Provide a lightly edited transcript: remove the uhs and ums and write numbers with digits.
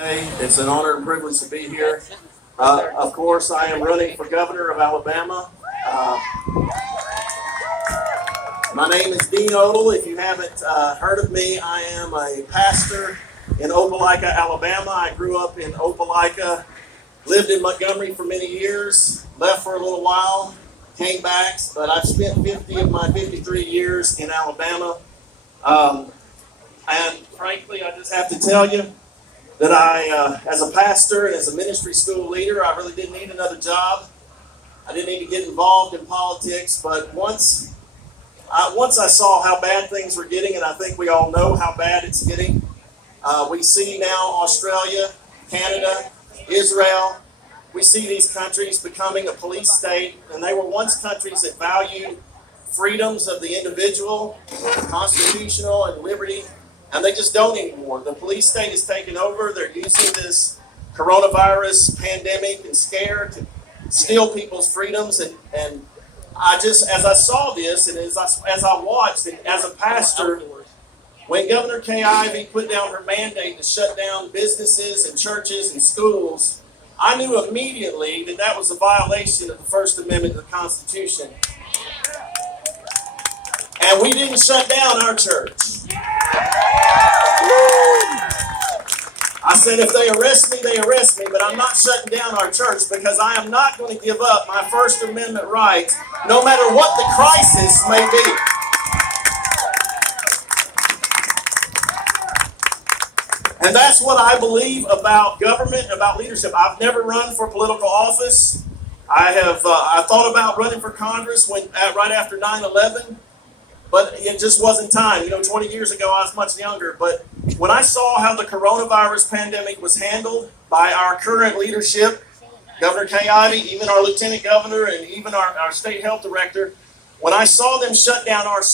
It's an honor and privilege to be here. Of course, I am running for governor of Alabama. My name is Dean Odle. If you haven't heard of me, I am a pastor in Opelika, Alabama. I grew up in Opelika, lived in Montgomery for many years, left for a little while, came back, but I've spent 50 of my 53 years in Alabama. And frankly, I just have to tell you that as a pastor and as a ministry school leader, I really didn't need another job. I didn't need to get involved in politics, but once I saw how bad things were getting, and I think we all know how bad it's getting, we see now Australia, Canada, Israel, we see these countries becoming a police state, and they were once countries that valued freedoms of the individual, constitutional and liberty, and they just don't anymore. The police state has taken over. They're using this coronavirus pandemic and scare to steal people's freedoms. And as I saw this, and as I watched, and as a pastor, when Governor Kay Ivey put down her mandate to shut down businesses and churches and schools, I knew immediately that that was a violation of the First Amendment of the Constitution. And we didn't shut down our church. I said, if they arrest me, they arrest me, but I'm not shutting down our church because I am not going to give up my First Amendment rights, no matter what the crisis may be. And that's what I believe about government, about leadership. I've never run for political office. I thought about running for Congress right after 9/11. But it just wasn't time. 20 years ago, I was much younger. But when I saw how the coronavirus pandemic was handled by our current leadership, Governor Kay Ivey, even our lieutenant governor, and even our state health director, when I saw them shut down our